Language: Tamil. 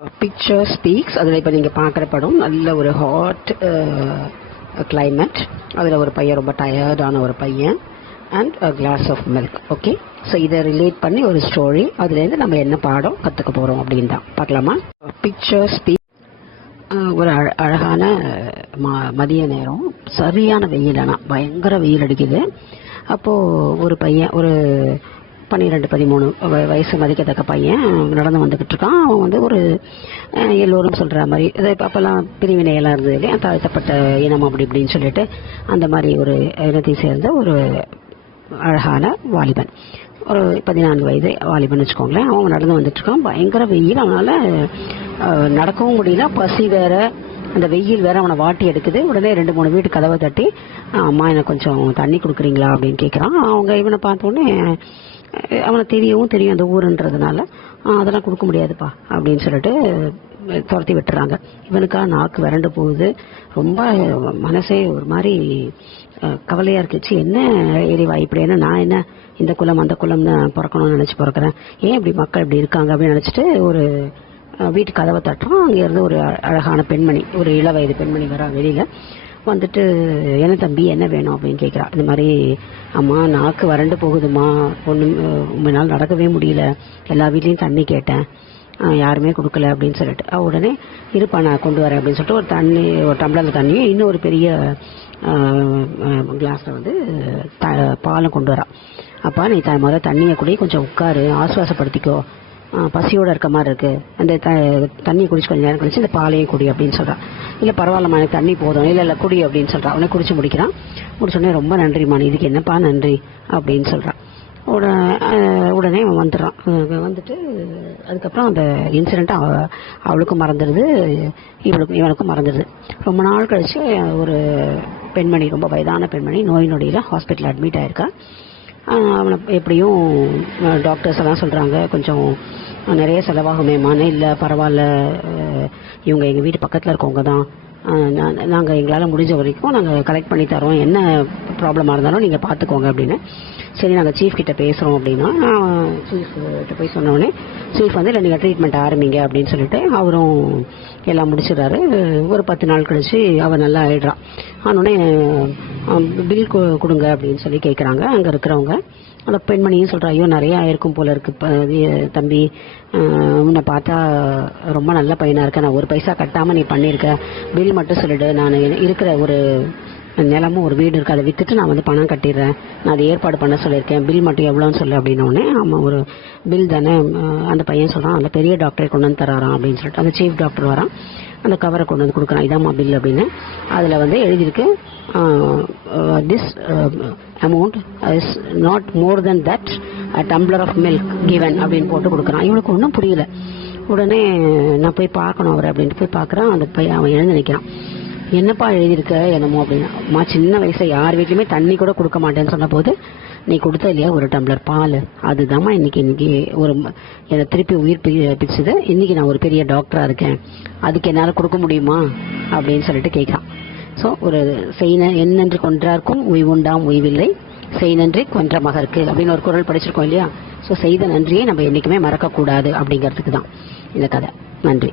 Picture speaks. அதில் இப்போ நீங்கள் பார்க்குற படம் நல்ல ஒரு ஹாட் கிளைமேட். அதில் ஒரு பையன், ரொம்ப டயர்டான ஒரு பையன், and a glass of milk. Okay, so இதை ரிலேட் பண்ணி ஒரு ஸ்டோரி, அதுலேருந்து நம்ம என்ன பாடம் கற்றுக்க போகிறோம் அப்படின்னு தான் பார்க்கலாமா. Picture speak. ஒரு அழகான மதிய நேரம், சரியான வெயில், ஆனால் பயங்கர வெயில் அடிக்குது. அப்போது ஒரு பையன், ஒரு 12-13 வயசு மதிக்கத்தக்க பையன் நடந்து வந்துக்கிட்டு இருக்கான். அவன் வந்து ஒரு எல்லோரும் சொல்கிற மாதிரி, இது அப்போல்லாம் பிரிவினையெல்லாம் இருந்தது இல்லையா, தாழ்த்தப்பட்ட இனம் அப்படி இப்படின்னு சொல்லிட்டு அந்த மாதிரி ஒரு இனத்தை சேர்ந்த ஒரு அழகான வாலிபன், ஒரு 14 வயது வாலிபன் வச்சுக்கோங்களேன். அவன் நடந்து வந்துட்டு இருக்கான். பயங்கர வெயில், அவனால் நடக்கவும் முடியல, பசி வேற, அந்த வெயில் வேற அவனை வாட்டி எடுக்குது. உடனே 2-3 வீட்டு கதவை தட்டி, அம்மா எனக்கு கொஞ்சம் தண்ணி கொடுக்குறீங்களா அப்படின்னு கேட்குறான். அவங்க இவனை பார்த்தோன்னே, அவனை தெரியும் அந்த ஊருன்றதுனால, அதெல்லாம் கொடுக்க முடியாதுப்பா அப்படின்னு சொல்லிட்டு துரத்தி விட்டுறாங்க. இவனுக்கா நாக்கு வறண்டு போகுது, ரொம்ப மனசே ஒரு மாதிரி கவலையாக இருக்குச்சு. என்ன எரிவா இப்படி, என்ன நான் என்ன இந்த குலம் அந்த குலம்னு பிறக்கணும்னு நினச்சி பிறக்கிறேன், ஏன் இப்படி மக்கள் இப்படி இருக்காங்க அப்படின்னு நினச்சிட்டு ஒரு வீட்டு கதவை தட்டுறோம். அங்கேருந்து ஒரு அழகான பெண்மணி, ஒரு இளவயது பெண்மணி வரா வெளியில் வந்துட்டு, என்ன தம்பி என்ன வேணும் அப்படின்னு கேட்குறா. இந்த மாதிரி, அம்மா நாக்கு வறண்டு போகுதுமா, ரொம்ப நாள் நடக்கவே முடியல, எல்லா வீட்லேயும் தண்ணி கேட்டேன், யாருமே கொடுக்கல அப்படின்னு சொல்லிட்டு. உடனே இருப்பா நான் கொண்டு வரேன் அப்படின்னு சொல்லிட்டு ஒரு டம்ளர் தண்ணியும் இன்னும் ஒரு பெரிய கிளாஸில் வந்து பாலும் கொண்டு வரா. அப்பா நீ முதல்ல தண்ணியை குடி, கொஞ்சம் உட்காரு, ஆசுவாசப்படுத்திக்கோ, பசியோடு இருக்க மாதிரி இருக்கு, அந்த தண்ணியை குடிச்சு கொஞ்சம் நேரம் கழிச்சு இந்த பாலையும் குடி அப்படின்னு சொல்கிறான். இல்லை பரவாயில்லம்மா எனக்கு தண்ணி போதும், இல்லை குடி அப்படின்னு சொல்கிறான். அவனை குடிச்சு முடிக்கிறான். முடிச்சோடனே ரொம்ப நன்றிம்மா, இதுக்கு என்னப்பா நன்றி அப்படின்னு சொல்கிறான். உடனே அவன் வந்துடுறான். வந்துட்டு அதுக்கப்புறம் அந்த இன்சிடெண்ட் அவளுக்கும் மறந்துடுது, இவனுக்கும் மறந்துடுது. ரொம்ப நாள் கழிச்சு ஒரு பெண்மணி, ரொம்ப வயதான பெண்மணி, நோய் நொடியில் ஹாஸ்பிட்டல் அட்மிட் ஆயிருக்கா. அவனை எப்படியும் டாக்டர்ஸ் எல்லாம் சொல்கிறாங்க, கொஞ்சம் நிறைய செலவாகுமேமான. இல்லை பரவாயில்ல, இவங்க எங்கள் வீட்டு பக்கத்தில் இருக்கவங்க தான், நாங்கள் எங்களால் முடிஞ்ச வரைக்கும் நாங்கள் கலெக்ட் பண்ணி தரோம், என்ன ப்ராப்ளமாக இருந்தாலும் நீங்கள் பார்த்துக்கோங்க அப்படின்னு. சரி நாங்கள் சீஃப் கிட்ட பேசுகிறோம் அப்படின்னா, சீஃப் கிட்ட போய் சொன்னோடனே சீஃப் வந்து இல்லை நீங்கள் ட்ரீட்மெண்ட் ஆரம்பிங்க அப்படின்னு சொல்லிட்டு அவரும் எல்லாம் முடிச்சிடறாரு. ஒரு 10 நாள் கழிச்சு அவன் நல்லா ஆயிடுறான். ஆனோடனே பில் கொடுங்க அப்படின்னு சொல்லி கேட்குறாங்க அங்கே இருக்கிறவங்க. அந்த பெண்மணியும் சொல்கிறா, ஐயோ நிறைய ஆயிருக்கும் போல இருக்கு தம்பி, உன்னை பார்த்தா ரொம்ப நல்ல பையனாக இருக்க, நான் ஒரு பைசா கட்டாமல் நீ பண்ணியிருக்க, பில் மட்டும் சொல்லிடு, நான் இருக்கிற ஒரு நிலமும் ஒரு வீடு இருக்குது, அதை விற்றுட்டு நான் வந்து பணம் கட்டிடுறேன், நான் அதை ஏற்பாடு பண்ண சொல்லியிருக்கேன், பில் மட்டும் எவ்வளோன்னு சொல்லு அப்படின்னோடனே, ஆமாம் ஒரு பில் தானே. அந்த பையன் சொல்கிறான், அந்த பெரிய டாக்டரை கொண்டு வந்து தராராம் அப்படின்னு சொல்லிட்டு அந்த சீஃப் டாக்டர் வரான், அந்த கவரை கொண்டு வந்து கொடுக்குறான், இதாம்மா பில் அப்படின்னு. அதில் வந்து எழுதியிருக்கு, this amount is not more then that a tumbler of milk given அப்படின்னு போட்டு கொடுக்குறான். இவனுக்கு ஒன்றும் புரியல. உடனே நான் போய் பார்க்கணும் அவரை அப்படின்ட்டு போய் பார்க்குறான். அந்த பையன் அவன் எழுந்து நிற்கிறான். என்னப்பா எழுதியிருக்க என்னமோ அப்படின்னா, அம்மா சின்ன வயசில் யார் வீட்லையுமே தண்ணி கூட கொடுக்க மாட்டேன்னு சொன்ன போது நீ கொடுத்த இல்லையா ஒரு டம்ளர் பால், அதுதாம்மா இன்னைக்கு ஒரு என்னை திருப்பி உயிர் பிச்சுது, இன்னைக்கு நான் ஒரு பெரிய டாக்டராக இருக்கேன், அதுக்கு என்னால் கொடுக்க முடியுமா அப்படின்னு சொல்லிட்டு கேட்குறான். ஸோ ஒரு என்னென்று கொன்றார்க்கும் உய்வுண்டாம் உய்வில்லை, செய் நன்றி கொன்ற மகருக்கு அப்படின்னு ஒரு குரல் படிச்சிருக்கோம் இல்லையா. ஸோ செய்த நன்றியை நம்ம என்றைக்குமே மறக்கக்கூடாது அப்படிங்கிறதுக்கு தான் இந்த கதை. நன்றி.